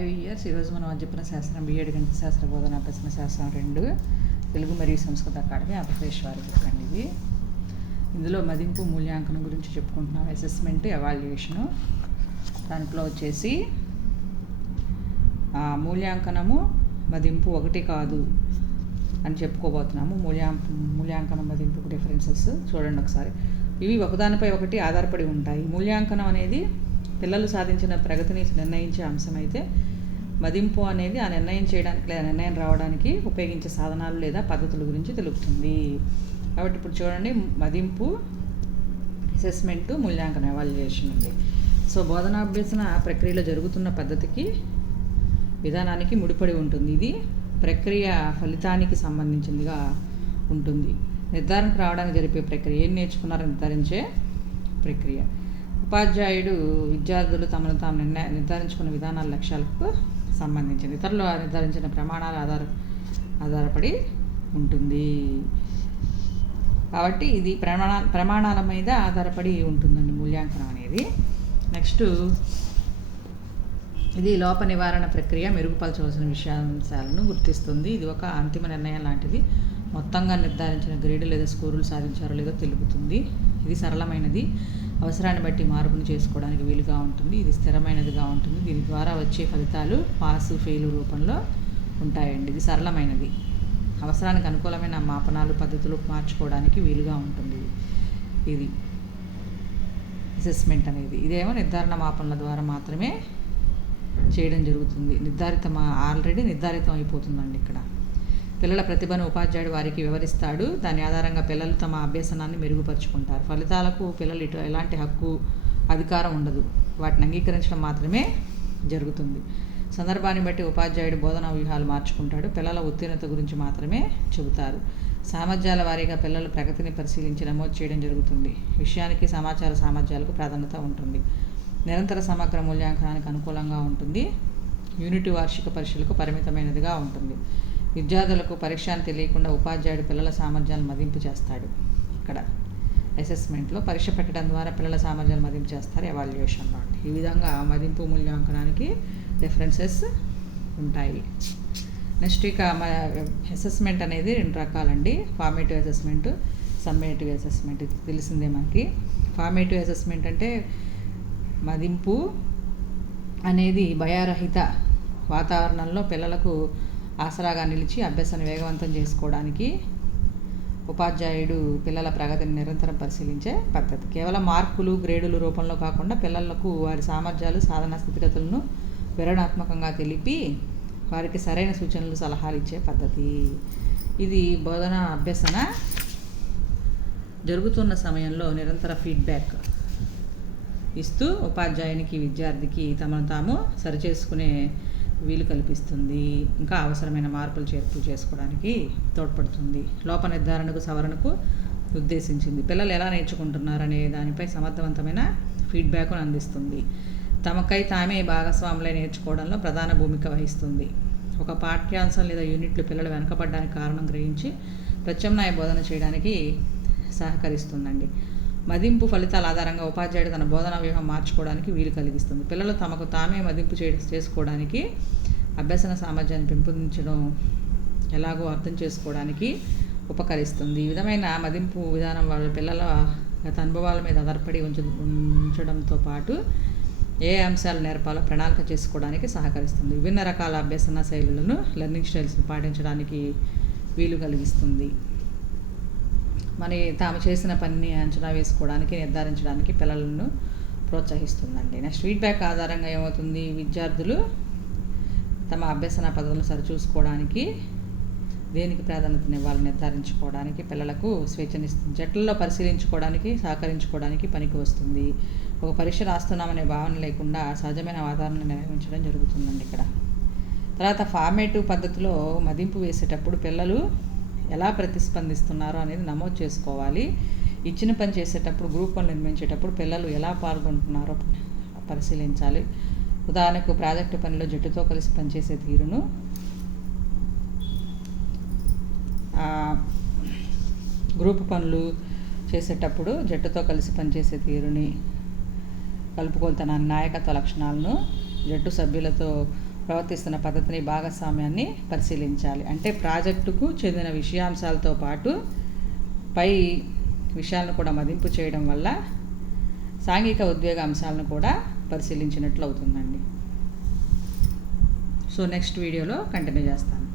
5 years ఈరోజు మనం చెప్పిన శాస్త్రం B.Ed గణిత శాస్త్ర బోధన అభ్యసన శాస్త్రం 2 తెలుగు మరియు సంస్కృత అకాడమీ ఆంధ్రప్రదేశ్ వారి బుక్ అండి ఇది. ఇందులో మదింపు మూల్యాంకనం గురించి చెప్పుకుంటున్నాం. అసెస్మెంట్ ఎవాల్యుయేషను దాంట్లో వచ్చేసి మూల్యాంకనము మదింపు ఒకటి కాదు అని చెప్పుకోబోతున్నాము. మూల్యాంకనం మదింపుకు డిఫరెన్సెస్ చూడండి ఒకసారి. ఇవి ఒకదానిపై ఒకటి ఆధారపడి ఉంటాయి. మూల్యాంకనం అనేది పిల్లలు సాధించిన ప్రగతిని నిర్ణయించే అంశం అయితే, మదింపు అనేది ఆ నిర్ణయం చేయడానికి లేదా నిర్ణయం రావడానికి ఉపయోగించే సాధనాలు లేదా పద్ధతుల గురించి తెలుపుతుంది. కాబట్టి ఇప్పుడు చూడండి, మదింపు, అసెస్మెంటు, మూల్యాంకనం, ఎవాల్యుయేషన్ ఉంది. సో బోధనాభ్యసన ప్రక్రియలో జరుగుతున్న పద్ధతికి విధానానికి ముడిపడి ఉంటుంది. ఇది ప్రక్రియ ఫలితానికి సంబంధించిందిగా ఉంటుంది. నిర్ధారణకు రావడానికి జరిపే ప్రక్రియ, ఏం నేర్చుకున్నారో నిర్ధారించే ప్రక్రియ. ఉపాధ్యాయుడు విద్యార్థులు తమను తాము నిర్ధారించుకున్న విధానాల లక్ష్యాలకు సంబంధించింది. ఇతరులు నిర్ధారించిన ప్రమాణాల ఆధారపడి ఉంటుంది. కాబట్టి ఇది ప్రమాణాల మీద ఆధారపడి ఉంటుందండి మూల్యాంకనం అనేది. నెక్స్ట్, ఇది లోప నివారణ ప్రక్రియ మెరుగుపరచవలసిన విషయాంశాలను గుర్తిస్తుంది. ఇది ఒక అంతిమ నిర్ణయం లాంటిది. మొత్తంగా నిర్ధారించిన గ్రేడ్ లేదా స్కోరులు సాధించారో లేదో తెలుపుతుంది. ఇది సరళమైనది, అవసరాన్ని బట్టి మార్పులు చేసుకోవడానికి వీలుగా ఉంటుంది. ఇది స్థిరమైనదిగా ఉంటుంది. దీని ద్వారా వచ్చే ఫలితాలు పాసు ఫెయిల్ రూపంలో ఉంటాయండి. ఇది సరళమైనది, అవసరానికి అనుకూలమైన మాపనాలు పద్ధతులు మార్చుకోవడానికి వీలుగా ఉంటుంది. ఇది అసెస్మెంట్ అనేది. ఇదేమో నిర్ధారణ మాపనల ద్వారా మాత్రమే చేయడం జరుగుతుంది. ఆల్రెడీ నిర్ధారితం అయిపోతుందండి. ఇక్కడ పిల్లల ప్రతిభను ఉపాధ్యాయుడు వారికి వివరిస్తాడు. దాని ఆధారంగా పిల్లలు తమ అభ్యసనాన్ని మెరుగుపరుచుకుంటారు. ఫలితాలకు పిల్లలు ఎలాంటి హక్కు, అధికారం ఉండదు. వాటిని అంగీకరించడం మాత్రమే జరుగుతుంది. సందర్భాన్ని బట్టి ఉపాధ్యాయుడు బోధనా వ్యూహాలు మార్చుకుంటాడు. పిల్లల ఉత్తీర్ణత గురించి మాత్రమే చెబుతారు. సామర్థ్యాల వారీగా పిల్లల ప్రగతిని పరిశీలించి నమోదు చేయడం జరుగుతుంది. విషయానికి సమాచార సామర్థ్యాలకు ప్రాధాన్యత ఉంటుంది. నిరంతర సమగ్ర మూల్యాంకనానికి అనుకూలంగా ఉంటుంది. యూనిట్ వార్షిక పరీక్షలకు పరిమితమైనదిగా ఉంటుంది. విద్యార్థులకు పరీక్ష అని తెలియకుండా ఉపాధ్యాయుడు పిల్లల సామర్థ్యాలను మదింపు చేస్తాడు. ఇక్కడ అసెస్మెంట్లో పరీక్ష పెట్టడం ద్వారా పిల్లల సామర్థ్యాలు మదింపు చేస్తారు. ఎవాల్యుయేషన్లో ఈ విధంగా మదింపు మూల్యాంకనానికి డిఫరెన్సెస్ ఉంటాయి. నెక్స్ట్, ఇక అసెస్మెంట్ అనేది 2 రకాలండి. Formative assessment, summative assessment. ఇది తెలిసిందే మనకి. ఫార్మేటివ్ అసెస్మెంట్ అంటే మదింపు అనేది భయరహిత వాతావరణంలో పిల్లలకు ఆసరాగా నిలిచి అభ్యాసాన్ని వేగవంతం చేసుకోవడానికి ఉపాధ్యాయుడు పిల్లల ప్రగతిని నిరంతరం పరిశీలించే పద్ధతి. కేవలం మార్కులు, గ్రేడుల రూపంలో కాకుండా పిల్లలకు వారి సామర్థ్యాలు, సాధన స్థితిగతులను వివరణాత్మకంగా తెలిపి వారికి సరైన సూచనలు, సలహాలు ఇచ్చే పద్ధతి. ఇది బోధన అభ్యసన జరుగుతున్న సమయంలో నిరంతర ఫీడ్బ్యాక్ ఇస్తూ ఉపాధ్యాయునికి, విద్యార్థికి తమను తాము సరిచేసుకునే వీలు కల్పిస్తుంది. ఇంకా అవసరమైన మార్పులు చేర్పులు చేసుకోవడానికి తోడ్పడుతుంది. లోప నిర్ధారణకు, సవరణకు ఉద్దేశించింది. పిల్లలు ఎలా నేర్చుకుంటున్నారనే దానిపై సమర్థవంతమైన ఫీడ్బ్యాక్ను అందిస్తుంది. తమకై తామే భాగస్వాములై నేర్చుకోవడంలో ప్రధాన భూమిక వహిస్తుంది. ఒక పాఠ్యాంశం లేదా యూనిట్లు పిల్లలు వెనకబడడానికి కారణం గ్రహించి ప్రత్యామ్నాయ బోధన చేయడానికి సహకరిస్తుందండి. మదింపు ఫలితాల ఆధారంగా ఉపాధ్యాయుడు తన బోధనా వ్యూహం మార్చుకోవడానికి వీలు కలిగిస్తుంది. పిల్లలు తమకు తామే మదింపు చేసుకోవడానికి, అభ్యసన సామర్థ్యాన్ని పెంపొందించడం ఎలాగో అర్థం చేసుకోవడానికి ఉపకరిస్తుంది. ఈ విధమైన మదింపు విధానం వాళ్ళ పిల్లల గత అనుభవాల మీద ఆధారపడి ఉంచడంతో పాటు ఏ అంశాలు నేర్పాలో ప్రణాళిక చేసుకోవడానికి సహకరిస్తుంది. విభిన్న రకాల అభ్యసన శైలులను, లెర్నింగ్ స్టైల్స్ని పాటించడానికి వీలు కలిగిస్తుంది. తాము చేసిన పనిని అంచనా వేసుకోవడానికి, నిర్ధారించడానికి పిల్లలను ప్రోత్సహిస్తుందండి. నెక్స్ట్, ఫీడ్బ్యాక్ ఆధారంగా ఏమవుతుంది, విద్యార్థులు తమ అభ్యసన పద్ధతులను సరిచూసుకోవడానికి, దేనికి ప్రాధాన్యతనివ్వాలని నిర్ధారించుకోవడానికి పిల్లలకు స్వేచ్ఛనిస్తుంది. జట్లలో పరిశీలించుకోవడానికి, సహకరించుకోవడానికి పనికి వస్తుంది. ఒక పరీక్ష రాస్తున్నామనే భావన లేకుండా సహజమైన వాతావరణం నిర్వహించడం జరుగుతుందండి ఇక్కడ. తర్వాత, ఫార్మేటివ్ పద్ధతిలో మదింపు వేసేటప్పుడు పిల్లలు ఎలా ప్రతిస్పందిస్తున్నారో అనేది నమోదు చేసుకోవాలి. ఇచ్చిన పని చేసేటప్పుడు, గ్రూప్ పనులు నిర్మించేటప్పుడు పిల్లలు ఎలా పాల్గొంటున్నారో పరిశీలించాలి. ఉదాహరణకు, ప్రాజెక్టు పనిలో జట్టుతో కలిసి పనిచేసే తీరును, గ్రూప్ పనులు చేసేటప్పుడు జట్టుతో కలిసి పనిచేసే తీరుని, కలుపుకొలతనాన్ని, నాయకత్వ లక్షణాలను, జట్టు సభ్యులతో ప్రవర్తిస్తున్న పద్ధతిని, భాగస్వామ్యాన్ని పరిశీలించాలి. అంటే ప్రాజెక్టుకు చెందిన విషయాంశాలతో పాటు పై విషయాలను కూడా మదింపు చేయడం వల్ల సాంఘిక ఉద్వేగ అంశాలను కూడా పరిశీలించినట్లు అవుతుందండి. సో నెక్స్ట్ వీడియోలో కంటిన్యూ చేస్తాను.